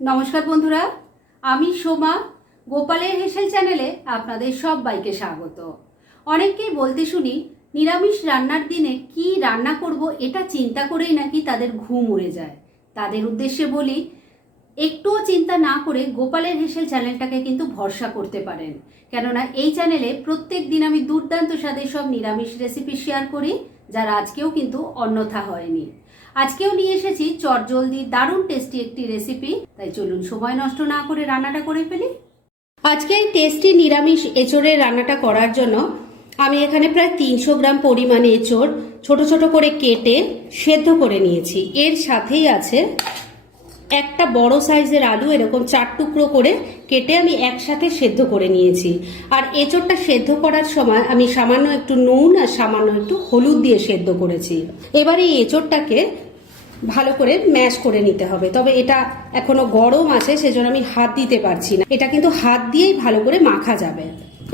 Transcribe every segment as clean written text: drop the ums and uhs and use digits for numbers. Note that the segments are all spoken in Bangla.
নমস্কার বন্ধুরা, আমি সোমা। গোপালের হেসেল চ্যানেলে আপনাদের সবাইকে স্বাগত। অনেককেই বলতে শুনি নিরামিষ রান্নার দিনে কি রান্না করব এটা চিন্তা করেই নাকি তাদের ঘুম উড়ে যায়। তাদের উদ্দেশ্যে বলি, একটুও চিন্তা না করে গোপালের হেসেল চ্যানেলটাকে কিন্তু ভরসা করতে পারেন। কেননা এই চ্যানেলে প্রত্যেক দিন আমি দুর্দান্ত স্বাদের সব নিরামিষ রেসিপি শেয়ার করি, যার আজকেও কিন্তু অন্যথা হয়নি। আজকেও নিয়ে এসেছি চটজলদি দারুণ টেস্টি একটি রেসিপি। তাই চলুন সময় নষ্ট না করে রান্নাটা করে ফেলি। আজকে এই টেস্টি নিরামিষ এঁচোড়ের রান্নাটা করার জন্য আমি এখানে প্রায় 300 গ্রাম পরিমাণে এঁচোড় ছোট ছোট করে কেটে সেদ্ধ করে নিয়েছি। এর সাথেই আছে একটা বড় সাইজের আলু, এরকম 4 টুকরো করে কেটে আমি একসাথে সেদ্ধ করে নিয়েছি। আর এঁচোড়টা সেদ্ধ করার সময় আমি সামান্য একটু নুন আর সামান্য একটু হলুদ দিয়ে সেদ্ধ করেছি। এবার এই এঁচোড়টাকে ভালো করে ম্যাশ করে নিতে হবে। তবে এটা এখনো গরম আছে, সেজন্য আমি হাত দিতে পারছি না। এটা কিন্তু হাত দিয়েই ভালো করে মাখা যাবে।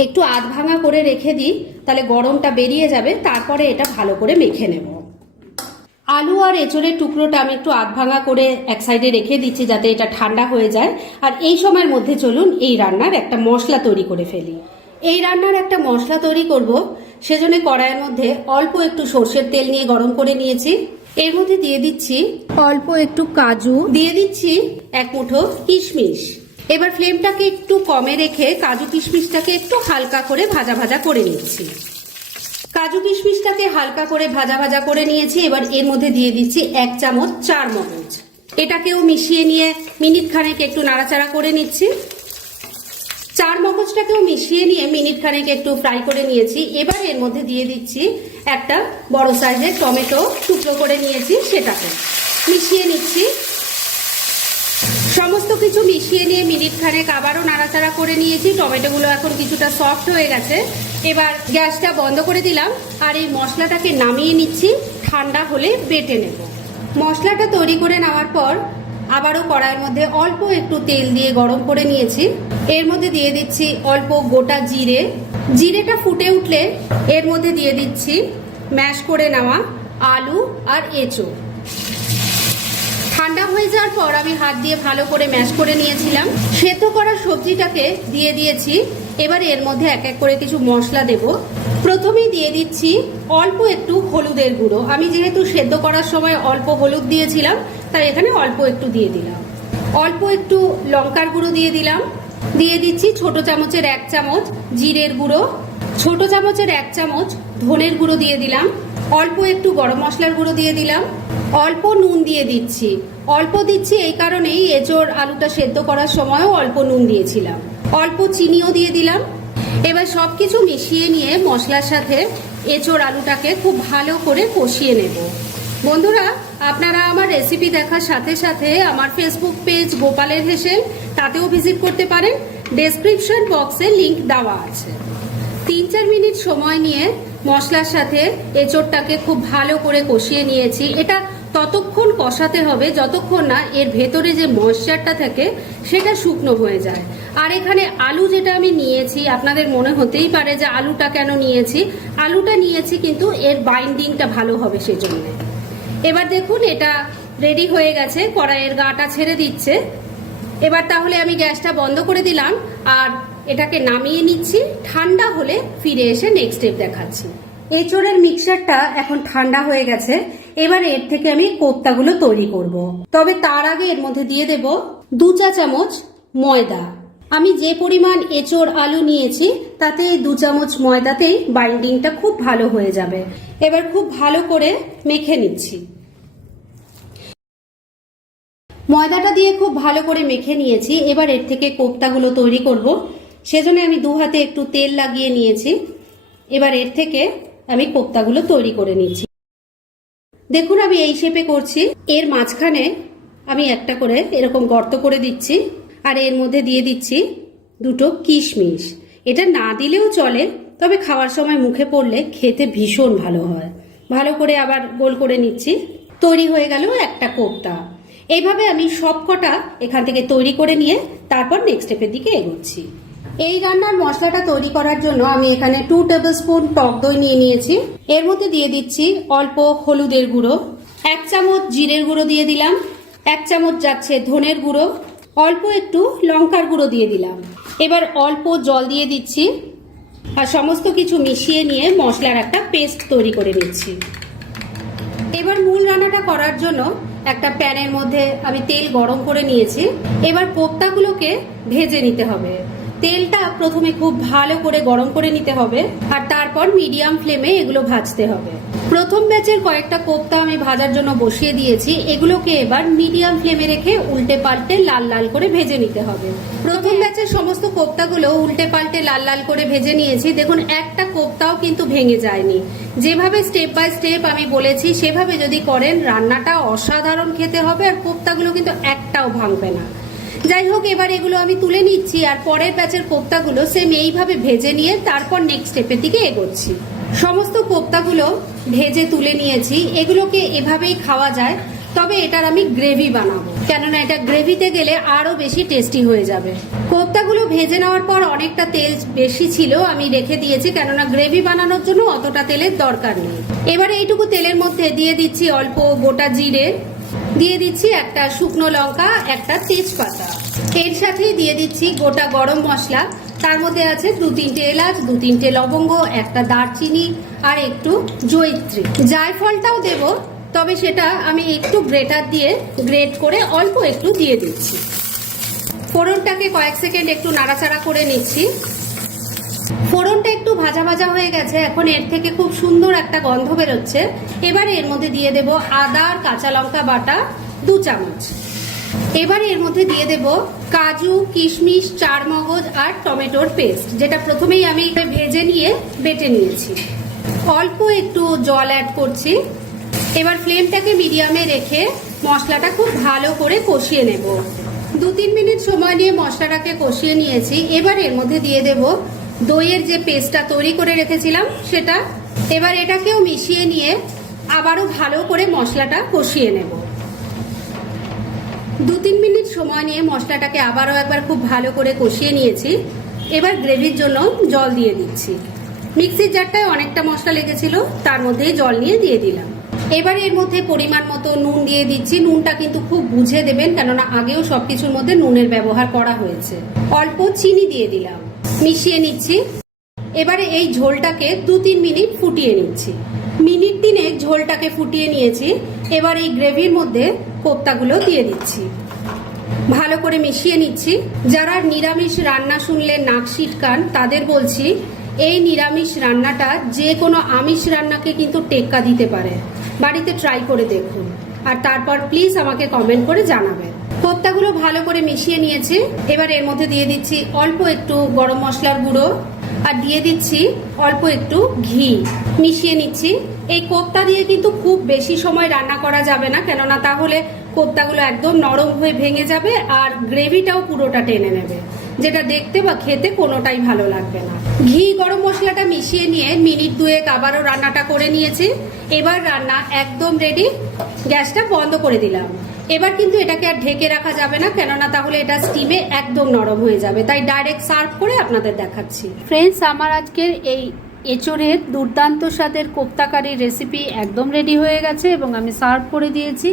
একটু আধ ভাঙা করে রেখে দিই, তাহলে গরমটা বেরিয়ে যাবে। তারপরে এটা ভালো করে মেখে নেব। আলু আর এঁচোড়ের টুকরোটা আমি একটু আধ ভাঙা করে এক সাইডে রেখে দিচ্ছি, যাতে এটা ঠান্ডা হয়ে যায়। আর এই সময়ের মধ্যে চলুন এই রান্নার একটা মশলা তৈরি করে ফেলি। এই রান্নার একটা মশলা তৈরি করব, সেজন্য কড়াইয়ের মধ্যে অল্প একটু সর্ষের তেল নিয়ে গরম করে নিয়েছি। এর মধ্যে দিয়ে দিচ্ছি অল্প একটু কাজু, দিয়ে দিচ্ছি 1 মুঠো কিশমিশ। এবার ফ্লেমটাকে একটু কমে রেখে কাজু কিশমিশটাকে একটু হালকা করে ভাজা ভাজা করে নিচ্ছি। কাজু কিশমিশটাকে হালকা করে ভাজা ভাজা করে নিয়েছি। এবার এর মধ্যে দিয়ে দিচ্ছি 1 চামচ চারমগজ। এটাকেও মিশিয়ে নিয়ে মিনিট খানেক একটু নাড়াচাড়া করে নিচ্ছি। চারমগজটাকেও মিশিয়ে নিয়ে মিনিট খানেক একটু ফ্রাই করে নিয়েছি। এবার এর মধ্যে দিয়ে দিচ্ছি একটা বড় সাইজের টমেটো টুকরো করে নিয়েছি, সেটাকে মিশিয়ে নিচ্ছি। সমস্ত কিছু মিশিয়ে নিয়ে মিনিট খানেক আবারও নাড়াচাড়া করে নিয়েছি। টমেটোগুলো এখন কিছুটা সফট হয়ে গেছে। এবার গ্যাসটা বন্ধ করে দিলাম আর এই মশলাটাকে নামিয়ে নিচ্ছি। ঠান্ডা হলে বেটে নেব। মশলাটা তৈরি করে নেওয়ার পর আবারও কড়াইয়ের মধ্যে অল্প একটু তেল দিয়ে গরম করে নিয়েছি। এর মধ্যে দিয়ে দিচ্ছি অল্প গোটা জিরে। জিরেটা ফুটে উঠলে এর মধ্যে দিয়ে দিচ্ছি ম্যাশ করে নেওয়া আলু আর এঁচোড়। ঠান্ডা হয়ে যাওয়ার পর আমি হাত দিয়ে ভালো করে ম্যাশ করে নিয়েছিলাম। সেদ্ধ করা সবজিটাকে দিয়ে দিয়েছি। এবার এর মধ্যে এক এক করে কিছু মশলা দেব। প্রথমেই দিয়ে দিচ্ছি অল্প একটু হলুদের গুঁড়ো। আমি যেহেতু সেদ্ধ করার সময় অল্প হলুদ দিয়েছিলাম, তাই এখানে অল্প একটু দিয়ে দিলাম। অল্প একটু লঙ্কার গুঁড়ো দিয়ে দিলাম। দিয়ে দিচ্ছি ছোট চামচের 1 চামচ জিরের গুঁড়ো, ছোট চামচের 1 চামচ ধনের গুঁড়ো দিয়ে দিলাম। অল্প একটু গরম মশলার গুঁড়ো দিয়ে দিলাম। অল্প নুন দিয়ে দিচ্ছি। অল্প দিচ্ছি এই কারণেই এঁচোড় আলুটা সেদ্ধ করার সময়ও অল্প নুন দিয়েছিলাম। অল্প চিনিও দিয়ে দিলাম। এবার সবকিছু মিশিয়ে নিয়ে মশলার সাথে এঁচোড় আলুটাকে খুব ভালো করে কষিয়ে নেব। বন্ধুরা, আপনারা আমার রেসিপি দেখার সাথে সাথে আমার ফেসবুক পেজ গোপালের হেসেল, তাতেও ভিজিট করতে পারেন। ডেসক্রিপশন বক্সে লিংক দেওয়া আছে। 3-4 মিনিট সময় নিয়ে মশলার সাথে এঁচোড়টাকে খুব ভালো করে কষিয়ে নিয়েছি। এটা ততক্ষণ কষাতে হবে যতক্ষণ না এর ভেতরে যে ময়েশ্চারটা থাকে সেটা শুকনো হয়ে যায়। আর এখানে আলু যেটা আমি নিয়েছি, আপনাদের মনে হতেই পারে যে আলুটা কেন নিয়েছি। আলুটা নিয়েছি কিন্তু এর বাইন্ডিংটা ভালো হবে সেজন্য। এবার দেখুন এটা রেডি হয়ে গেছে, কড়াইয়ের গাটা ছেড়ে দিচ্ছে। এবার তাহলে আমি গ্যাসটা বন্ধ করে দিলাম আর এটাকে নামিয়ে নিচ্ছি। ঠান্ডা হলে ফিরে এসে নেক্সট স্টেপ দেখাচ্ছি। এঁচোড়ের মিক্সচারটা এখন ঠান্ডা হয়ে গেছে। এবার এর থেকে আমি কোপ্তাগুলো তৈরি করব। তবে তার আগে এর মধ্যে দিয়ে দেব 2 চা চামচ ময়দা। আমি যে পরিমাণ এঁচোড় আলু নিয়েছি তাতে এই 2 চামচ ময়দাতেই বাইন্ডিংটা খুব ভালো হয়ে যাবে। এবার খুব ভালো করে মেখে নিচ্ছি। ময়দাটা দিয়ে খুব ভালো করে মেখে নিয়েছি। এবার এর থেকে কোপ্তাগুলো তৈরি করব। সেজন্য আমি 2 হাতে একটু তেল লাগিয়ে নিয়েছি। এবার এর থেকে আমি কোপ্তাগুলো তৈরি করে নিচ্ছি। দেখুন আমি এই শেপে করছি। এর মাঝখানে আমি একটা করে এরকম গর্ত করে দিচ্ছি আর এর মধ্যে দিয়ে দিচ্ছি 2টো কিশমিশ। এটা না দিলেও চলে, তবে খাওয়ার সময় মুখে পড়লে খেতে ভীষণ ভালো হয়। ভালো করে আবার গোল করে নিচ্ছি। তৈরি হয়ে গেল একটা কোপ্তা। এইভাবে আমি সবকটা এখান থেকে তৈরি করে নিয়ে তারপর নেক্সট স্টেপের দিকে এগোচ্ছি। এই রান্নার মশলাটা তৈরি করার জন্য আমি এখানে 2 টেবিলস্পুন টক দই নিয়ে নিয়েছি। এর মধ্যে দিয়ে দিচ্ছি অল্প হলুদের গুঁড়ো, 1 চামচ জিরের গুঁড়ো দিয়ে দিলাম, 1 চামচ যাচ্ছে ধনের গুঁড়ো, অল্প একটু লঙ্কার গুঁড়ো দিয়ে দিলাম। এবার অল্প জল দিয়ে দিচ্ছি আর সমস্ত কিছু মিশিয়ে নিয়ে মশলার একটা পেস্ট তৈরি করে নিচ্ছি। এবার মূল রান্নাটা করার জন্য একটা প্যানের মধ্যে আমি তেল গরম করে নিয়েছি। এবার কোপ্তাগুলোকে ভেজে নিতে হবে। তেলটা প্রথমে খুব ভালো করে গরম করে নিতে হবে আর তারপর মিডিয়াম ফ্লেমে এগুলো ভাজতে হবে। প্রথম ব্যাচের কয়েকটা কোপ্তা আমি ভাজার জন্য বসিয়ে দিয়েছি। এগুলোকে এবার মিডিয়াম ফ্লেমে রেখে উল্টে পাল্টে লাল লাল করে ভেজে নিতে হবে। প্রথম ব্যাচের সমস্ত কোপ্তাগুলো উল্টে পাল্টে লাল লাল করে ভেজে নিয়েছি। দেখুন একটা কোপ্তাও কিন্তু ভেঙে যায়নি। যেভাবে স্টেপ বাই স্টেপ আমি বলেছি সেভাবে যদি করেন রান্নাটা অসাধারণ খেতে হবে আর কোপ্তাগুলো কিন্তু একটাও ভাঙবে না। যাই হোক, এবার এগুলো আমি তুলে নিচ্ছি আর পরের ব্যাচের কোপ্তাগুলো সেম এইভাবে ভেজে নিয়ে তারপর নেক্সট স্টেপের দিকে এগোচ্ছি। সমস্ত কোপ্তাগুলো ভেজে তুলে নিয়েছি। এগুলোকে এভাবেই খাওয়া যায়, তবে এটার আমি গ্রেভি বানাবো, কেননা এটা গ্রেভিতে গেলে আরো বেশি টেস্টি হয়ে যাবে। কোপ্তাগুলো ভেজে নেওয়ার পর অনেকটা তেল বেশি ছিল, আমি রেখে দিয়েছি, কেননা গ্রেভি বানানোর জন্য অতটা তেলের দরকার নেই। এবারে এইটুকু তেলের মধ্যে দিয়ে দিচ্ছি অল্প গোটা জিরে, দিয়ে দিচ্ছি একটা শুকনো লঙ্কা, একটা তেজপাতা, এর সাথেই দিয়ে দিচ্ছি গোটা গরম মশলা। তার মধ্যে আছে 2-3টে এলাচ, 2-3টে লবঙ্গ, একটা দারচিনি আর একটু জয়িত্রী। জায়ফলটাও দেব, তবে সেটা আমি একটু গ্রেটার দিয়ে গ্রেট করে অল্প একটু দিয়ে দিচ্ছি। ফোড়নটাকে কয়েক সেকেন্ড একটু নাড়াচাড়া করে নিচ্ছি। ফোড়নটা একটু ভাজা ভাজা হয়ে গেছে, এখন এর থেকে খুব সুন্দর একটা গন্ধ বেরোচ্ছে। এবারে এর মধ্যে দিয়ে দেব আদা আর কাঁচা লঙ্কা বাটা 2 চামচ। এবারে এর মধ্যে দিয়ে দেব কাজু, কিশমিশ, চারমগজ আর টমেটোর পেস্ট, যেটা প্রথমেই আমি ভেজে নিয়ে বেটে নিয়েছি। অল্প একটু জল অ্যাড করছি। এবার ফ্লেমটাকে মিডিয়ামে রেখে মশলাটা খুব ভালো করে কষিয়ে নেব। 2-3 মিনিট সময় নিয়ে মশলাটাকে কষিয়ে নিয়েছি। এবার এর মধ্যে দিয়ে দেব দইয়ের যে পেস্টটা তৈরি করে রেখেছিলাম সেটা। এবার এটাকেও মিশিয়ে নিয়ে আবারও ভালো করে মশলাটা কষিয়ে নেব। 2-3 মিনিট সময় নিয়ে মশলাটাকে আবারও একবার খুব ভালো করে কষিয়ে নিয়েছি। এবার গ্রেভির জন্য জল দিয়ে দিচ্ছি। মিক্সির জারটায় অনেকটা মশলা লেগেছিল, তার মধ্যেই জল নিয়ে দিয়ে দিলাম। এবার এর মধ্যে পরিমাণ মতো নুন দিয়ে দিচ্ছি। নুনটা কিন্তু খুব বুঝে দেবেন, কেননা আগেও সবকিছুর মধ্যে নুনের ব্যবহার করা হয়েছে। অল্প চিনি দিয়ে দিলাম, মিশিয়ে নিচ্ছি। এবারে এই ঝোলটাকে 2-3 মিনিট ফুটিয়ে নিচ্ছি। মিনিট 3 ঝোলটাকে ফুটিয়ে নিয়েছি। এবার এই গ্রেভির মধ্যে কোপ্তাগুলো দিয়ে দিচ্ছি, ভালো করে মিশিয়ে নিচ্ছি। যারা নিরামিষ রান্না শুনলে নাক সিটকান তাদের বলছি, এই নিরামিষ রান্নাটা যে কোনো আমিষ রান্নাকে কিন্তু টেক্কা দিতে পারে। বাড়িতে ট্রাই করে দেখুন আর তারপর প্লিজ আমাকে কমেন্ট করে জানাবেন। কোপ্তাগুলো ভালো করে মিশিয়ে নিয়েছি। এবার এর মধ্যে দিয়ে দিচ্ছি অল্প একটু গরম মশলার গুঁড়ো আর দিয়ে দিচ্ছি অল্প একটু ঘি, মিশিয়ে নিচ্ছি। এই কোপ্তা দিয়ে কিন্তু খুব বেশি সময় রান্না করা যাবে না, কেননা তাহলে কোপ্তাগুলো একদম নরম হয়ে ভেঙে যাবে আর গ্রেভিটাও পুরোটা টেনে নেবে, যেটা দেখতে বা খেতে কোনোটাই ভালো লাগবে না। ঘি গরম মশলাটা মিশিয়ে নিয়ে মিনিট 2 আবারও রান্নাটা করে নিয়েছি। এবার রান্না একদম রেডি। গ্যাসটা বন্ধ করে দিলাম। এবার কিন্তু এটাকে আর ঢেকে রাখা যাবে না, কেননা তাহলে এটা স্টিমে একদম নরম হয়ে যাবে। তাই ডাইরেক্ট সার্ভ করে আপনাদের দেখাচ্ছি। ফ্রেন্ডস, আমার আজকের এই এঁচোড়ের দুর্দান্ত স্বাদের কোপ্তা কারির রেসিপি একদম রেডি হয়ে গেছে এবং আমি সার্ভ করে দিয়েছি।